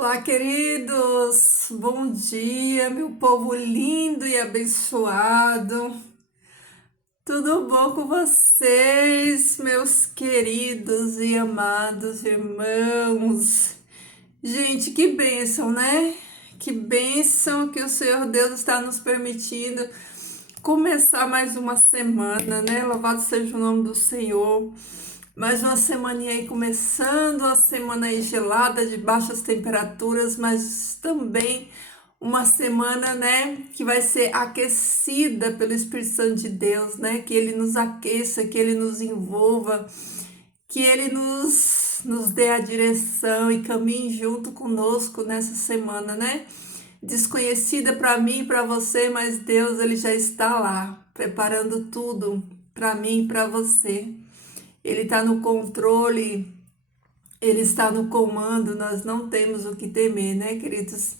Olá, queridos! Bom dia, meu povo lindo e abençoado. Tudo bom com vocês, meus queridos e amados irmãos? Gente, que bênção, né? Que bênção que o Senhor Deus está nos permitindo começar mais uma semana, né? Louvado seja o nome do Senhor. Mais uma semaninha aí começando, a semana aí gelada, de baixas temperaturas, mas também uma semana, né, que vai ser aquecida pelo Espírito Santo de Deus, né? Que ele nos aqueça, que ele nos envolva, que ele nos dê a direção e caminhe junto conosco nessa semana, né? Desconhecida para mim e para você, mas Deus, ele já está lá, preparando tudo para mim e para você. Ele está no controle, ele está no comando, nós não temos o que temer, né, queridos?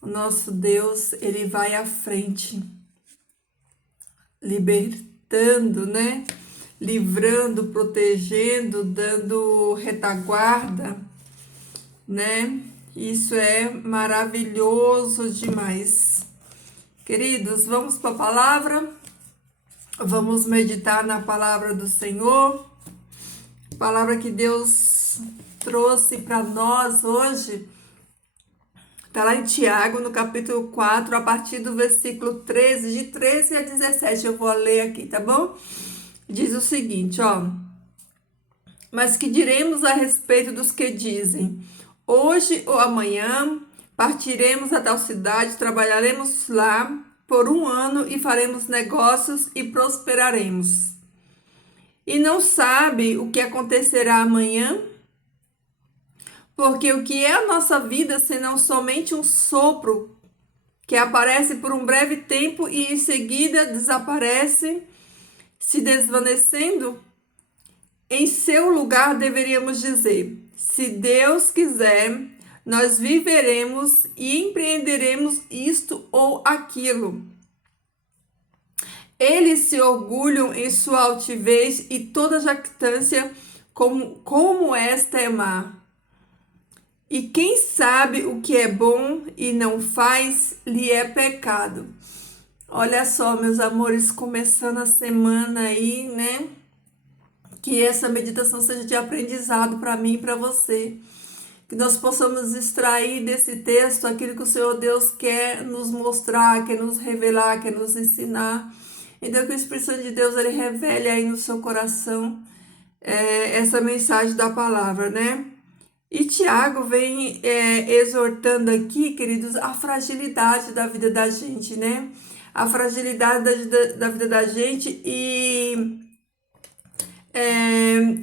O nosso Deus, ele vai à frente, libertando, né? Livrando, protegendo, dando retaguarda, né? Isso é maravilhoso demais. Queridos, vamos para a palavra? Vamos meditar na palavra do Senhor. Palavra que Deus trouxe para nós hoje, está lá em Tiago, no capítulo 4, a partir do versículo 13, de 13 a 17. Eu vou ler aqui, tá bom? Diz o seguinte, ó. Mas que diremos a respeito dos que dizem: hoje ou amanhã partiremos a tal cidade, trabalharemos lá por um ano e faremos negócios e prosperaremos. E não sabe o que acontecerá amanhã? Porque o que é a nossa vida senão somente um sopro que aparece por um breve tempo e em seguida desaparece, se desvanecendo? Em seu lugar deveríamos dizer: se Deus quiser, nós viveremos e empreenderemos isto ou aquilo. Eles se orgulham em sua altivez e toda jactância, como esta é má. E quem sabe o que é bom e não faz, lhe é pecado. Olha só, meus amores, começando a semana aí, né? Que essa meditação seja de aprendizado para mim e para você. Que nós possamos extrair desse texto aquilo que o Senhor Deus quer nos mostrar, quer nos revelar, quer nos ensinar. Então, que o Espírito Santo de Deus, ele revele aí no seu coração essa mensagem da palavra, né? E Tiago vem exortando aqui, queridos, a fragilidade da vida da gente, né? A fragilidade da vida da gente e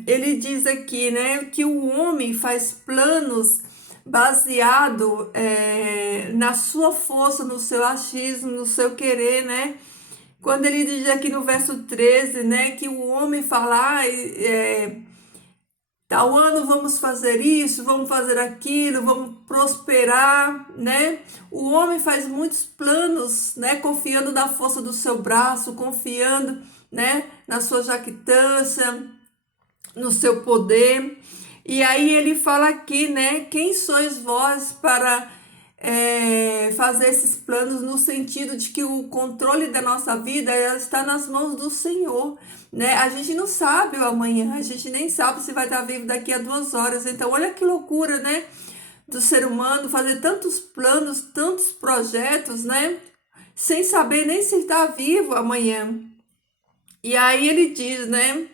ele diz aqui, né, que o homem faz planos baseado na sua força, no seu achismo, no seu querer, né? Quando ele diz aqui no verso 13, né, que o homem fala, tal ano vamos fazer isso, vamos fazer aquilo, vamos prosperar, né? O homem faz muitos planos, né? Confiando na força do seu braço, confiando, né? Na sua jactância, no seu poder. E aí ele fala aqui, né? Quem sois vós para fazer esses planos, no sentido de que o controle da nossa vida está nas mãos do Senhor, né? A gente não sabe o amanhã, a gente nem sabe se vai estar vivo daqui a 2 horas. Então, olha que loucura, né? Do ser humano fazer tantos planos, tantos projetos, né? Sem saber nem se está vivo amanhã. E aí ele diz, né?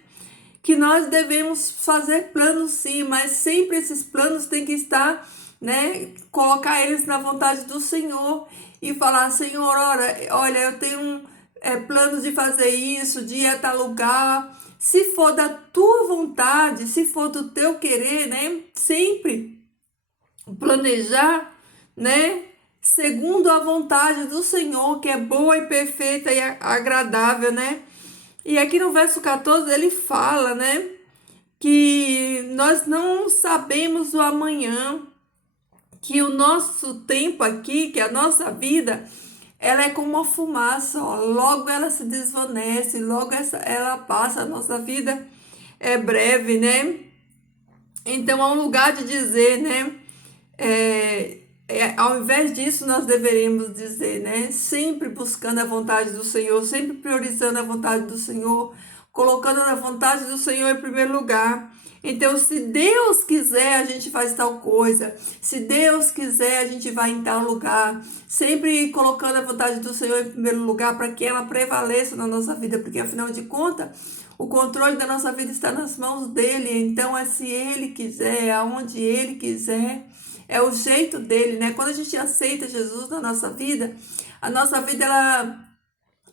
Que nós devemos fazer planos sim, mas sempre esses planos têm que estar, né, colocar eles na vontade do Senhor e falar: Senhor, olha, eu tenho planos de fazer isso, de ir a tal lugar, se for da tua vontade, se for do teu querer, né, sempre planejar, né, segundo a vontade do Senhor, que é boa e perfeita e agradável, né. E aqui no verso 14 ele fala, né, que nós não sabemos o amanhã, que o nosso tempo aqui, que a nossa vida, ela é como uma fumaça, ó. Logo ela se desvanece, logo ela passa, a nossa vida é breve, né? Então, há um lugar de dizer, né, Ao invés disso, nós deveríamos dizer, né? Sempre buscando a vontade do Senhor, sempre priorizando a vontade do Senhor, colocando a vontade do Senhor em primeiro lugar. Então, se Deus quiser, a gente faz tal coisa. Se Deus quiser, a gente vai em tal lugar. Sempre colocando a vontade do Senhor em primeiro lugar para que ela prevaleça na nossa vida, porque afinal de contas, o controle da nossa vida está nas mãos dele. Então, se ele quiser, aonde ele quiser, é o jeito dele, né? Quando a gente aceita Jesus na nossa vida, a nossa vida ela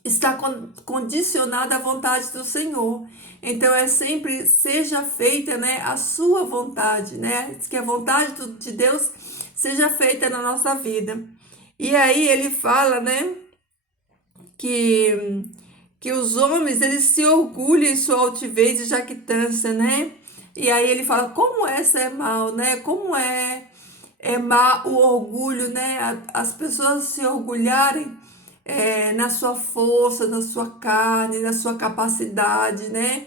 está condicionada à vontade do Senhor. Então é sempre seja feita, né, a sua vontade, né? Que a vontade de Deus seja feita na nossa vida. E aí ele fala, né, que os homens eles se orgulham em sua altivez e jactância, né? E aí ele fala como essa é mal, né? Como é má o orgulho, né? As pessoas se orgulharem na sua força, na sua carne, na sua capacidade, né?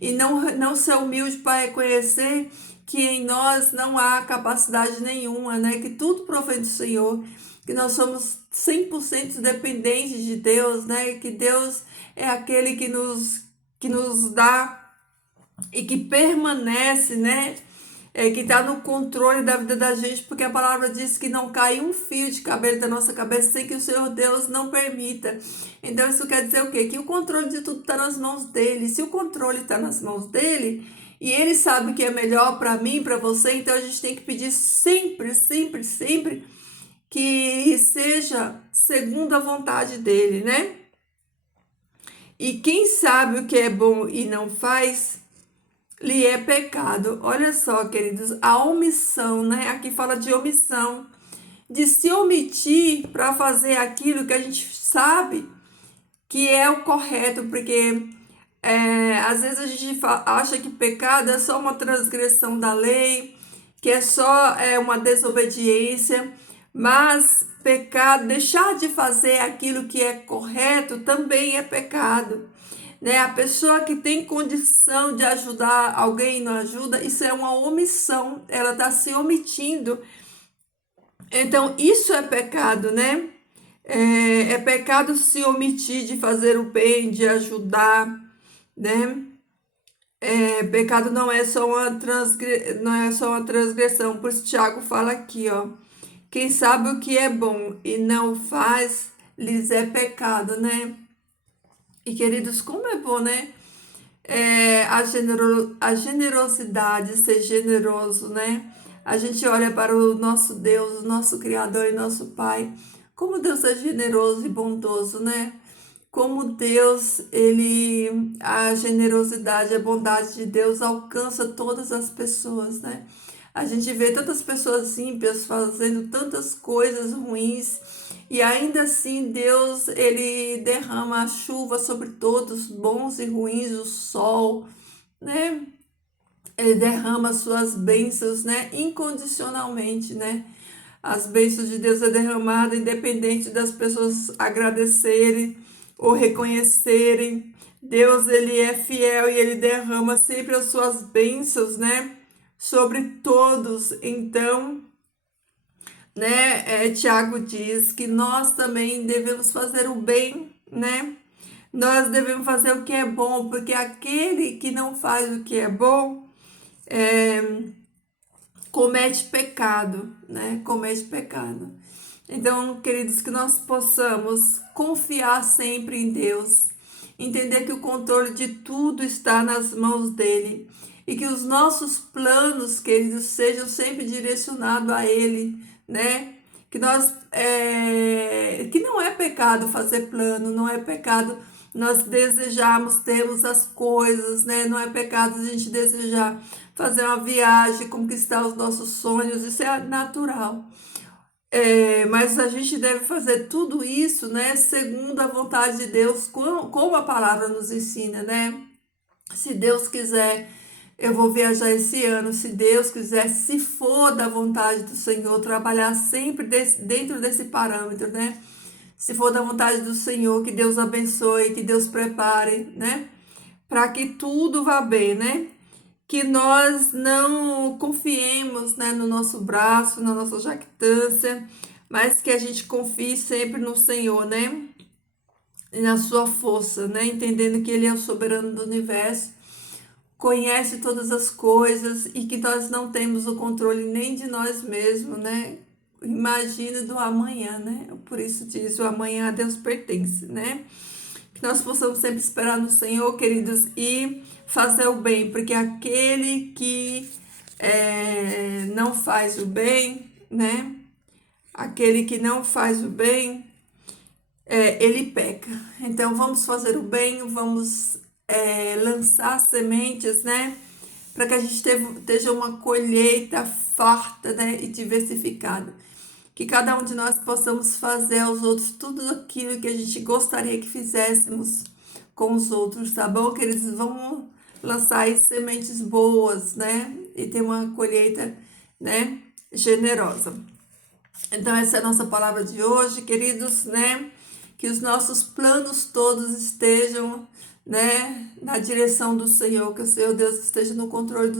E não ser humilde para reconhecer que em nós não há capacidade nenhuma, né? Que tudo provém do Senhor, que nós somos 100% dependentes de Deus, né? Que Deus é aquele que nos dá e que permanece, né? Que está no controle da vida da gente, porque a palavra diz que não cai um fio de cabelo da nossa cabeça sem que o Senhor Deus não permita. Então isso quer dizer o quê? Que o controle de tudo está nas mãos dele. Se o controle está nas mãos dele, e ele sabe o que é melhor para mim, para você, então a gente tem que pedir sempre, sempre, sempre que seja segundo a vontade dele, né? E quem sabe o que é bom e não faz, lhe é pecado. Olha só, queridos, a omissão, né? Aqui fala de omissão, de se omitir para fazer aquilo que a gente sabe que é o correto, porque às vezes a gente acha que pecado é só uma transgressão da lei, que é só uma desobediência, mas pecado, deixar de fazer aquilo que é correto também é pecado, né? A pessoa que tem condição de ajudar alguém e não ajuda, isso é uma omissão, ela está se omitindo. Então, isso é pecado, né? É pecado se omitir de fazer o bem, de ajudar, né? Pecado não é só não é só uma transgressão. Por isso, Tiago fala aqui, ó. Quem sabe o que é bom e não faz, lhes é pecado, né? E queridos, como é bom, né? A generosidade, ser generoso, né? A gente olha para o nosso Deus, o nosso Criador e nosso Pai. Como Deus é generoso e bondoso, né? Como Deus, a generosidade, a bondade de Deus alcança todas as pessoas, né? A gente vê tantas pessoas ímpias fazendo tantas coisas ruins e ainda assim Deus, ele derrama a chuva sobre todos, bons e ruins, o sol, né? Ele derrama suas bênçãos, né? Incondicionalmente, né? As bênçãos de Deus é derramada independente das pessoas agradecerem ou reconhecerem. Deus, ele é fiel e ele derrama sempre as suas bênçãos, né? Sobre todos. Então, né, Tiago diz que nós também devemos fazer o bem, né? Nós devemos fazer o que é bom, porque aquele que não faz o que é bom comete pecado, né? Comete pecado. Então, queridos, que nós possamos confiar sempre em Deus, entender que o controle de tudo está nas mãos dele e que os nossos planos, queridos, sejam sempre direcionados a Ele, né? Que que não é pecado fazer plano, não é pecado nós desejarmos termos as coisas, né? Não é pecado a gente desejar fazer uma viagem, conquistar os nossos sonhos, isso é natural. Mas a gente deve fazer tudo isso, né, segundo a vontade de Deus, como a palavra nos ensina, né? Se Deus quiser, eu vou viajar esse ano. Se Deus quiser, se for da vontade do Senhor, trabalhar sempre dentro desse parâmetro, né? Se for da vontade do Senhor, que Deus abençoe, que Deus prepare, né? Para que tudo vá bem, né? que nós não confiemos, né, no nosso braço, na nossa jactância, mas que a gente confie sempre no Senhor, né? E na sua força, né? Entendendo que Ele é o soberano do universo, conhece todas as coisas e que nós não temos o controle nem de nós mesmos, né? Imagina do amanhã, né? Por isso diz, o amanhã a Deus pertence, né? Que nós possamos sempre esperar no Senhor, queridos, e fazer o bem, porque aquele que não faz o bem, né? Aquele que não faz o bem, ele peca. Então vamos fazer o bem, vamos lançar sementes, né? Para que a gente esteja uma colheita farta, né? E diversificada. Que cada um de nós possamos fazer aos outros tudo aquilo que a gente gostaria que fizéssemos com os outros, tá bom? Que eles vão lançar aí sementes boas, né? E ter uma colheita, né? Generosa. Então, essa é a nossa palavra de hoje, queridos, né? Que os nossos planos todos estejam, né, na direção do Senhor, que o Senhor Deus esteja no controle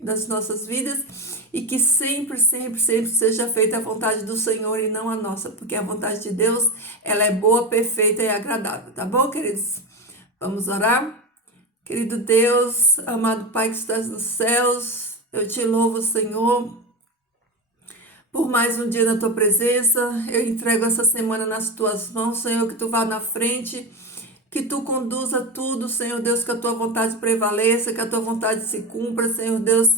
das nossas vidas e que sempre, sempre, sempre seja feita a vontade do Senhor e não a nossa, porque a vontade de Deus, ela é boa, perfeita e agradável, tá bom, queridos? Vamos orar? Querido Deus, amado Pai que estás nos céus, eu te louvo, Senhor, por mais um dia na tua presença. Eu entrego essa semana nas tuas mãos, Senhor, que tu vá na frente, que tu conduza tudo, Senhor Deus, que a tua vontade prevaleça, que a tua vontade se cumpra, Senhor Deus,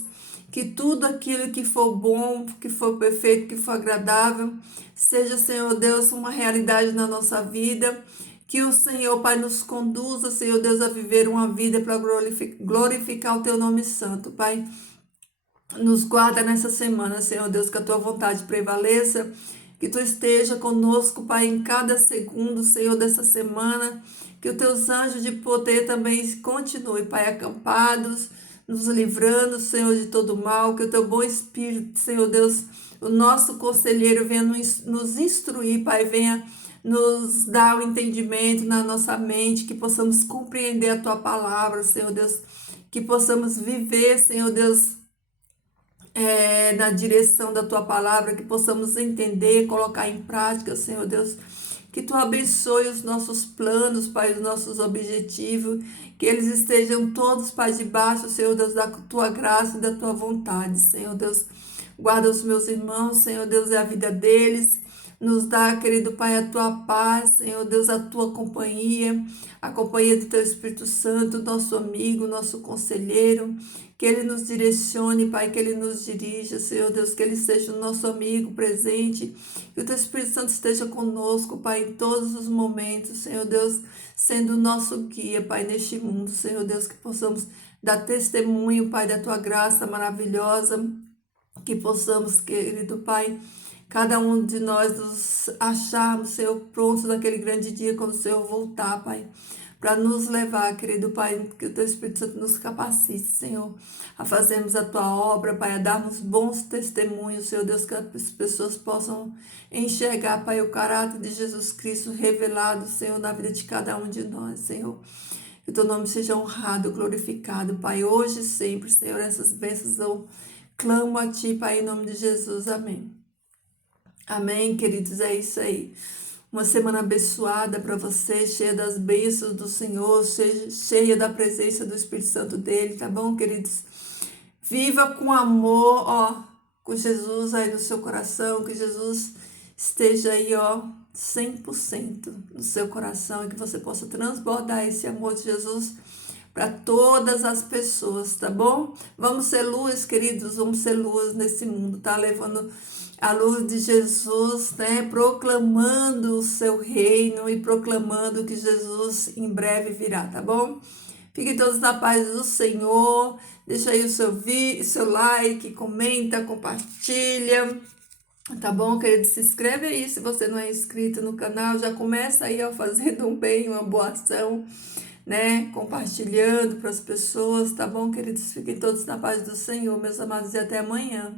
que tudo aquilo que for bom, que for perfeito, que for agradável, seja, Senhor Deus, uma realidade na nossa vida. Que o Senhor, Pai, nos conduza, Senhor Deus, a viver uma vida para glorificar o teu nome santo, Pai. Nos guarda nessa semana, Senhor Deus, que a tua vontade prevaleça, que tu esteja conosco, Pai, em cada segundo, Senhor, dessa semana, que os teus anjos de poder também continuem, Pai, acampados, nos livrando, Senhor, de todo mal, que o teu bom Espírito, Senhor Deus, o nosso conselheiro venha nos instruir, Pai, venha nos dar o entendimento na nossa mente, que possamos compreender a tua palavra, Senhor Deus, que possamos viver, Senhor Deus, na direção da tua palavra, que possamos entender, colocar em prática, Senhor Deus, que tu abençoe os nossos planos, Pai, os nossos objetivos, que eles estejam todos, Pai, debaixo, Senhor Deus, da tua graça e da tua vontade, Senhor Deus. Guarda os meus irmãos, Senhor Deus, e a vida deles. Nos dá, querido Pai, a tua paz, Senhor Deus, a tua companhia, a companhia do teu Espírito Santo, nosso amigo, nosso conselheiro, que ele nos direcione, Pai, que ele nos dirija, Senhor Deus, que ele seja o nosso amigo presente, que o teu Espírito Santo esteja conosco, Pai, em todos os momentos, Senhor Deus, sendo o nosso guia, Pai, neste mundo, Senhor Deus, que possamos dar testemunho, Pai, da tua graça maravilhosa, que possamos, querido Pai, cada um de nós nos acharmos, Senhor, prontos naquele grande dia quando o Senhor voltar, Pai, para nos levar, querido Pai, que o teu Espírito Santo nos capacite, Senhor, a fazermos a tua obra, Pai, a darmos bons testemunhos, Senhor Deus, que as pessoas possam enxergar, Pai, o caráter de Jesus Cristo revelado, Senhor, na vida de cada um de nós, Senhor. Que o teu nome seja honrado, glorificado, Pai, hoje e sempre, Senhor, essas bênçãos eu clamo a ti, Pai, em nome de Jesus, amém. Amém, queridos, é isso aí. Uma semana abençoada para você, cheia das bênçãos do Senhor, cheia da presença do Espírito Santo dele, tá bom, queridos? Viva com amor, ó, com Jesus aí no seu coração, que Jesus esteja aí, ó, 100% no seu coração e que você possa transbordar esse amor de Jesus para todas as pessoas, tá bom? Vamos ser luz, queridos, vamos ser luz nesse mundo, tá? Levando a luz de Jesus, né? Proclamando o seu reino e proclamando que Jesus em breve virá, tá bom? Fiquem todos na paz do Senhor. Deixa aí o seu like, comenta, compartilha. Tá bom, querido? Se inscreve aí se você não é inscrito no canal. Já começa aí, ó, fazendo um bem, uma boa ação, né? Compartilhando para as pessoas, tá bom, queridos? Fiquem todos na paz do Senhor, meus amados, e até amanhã.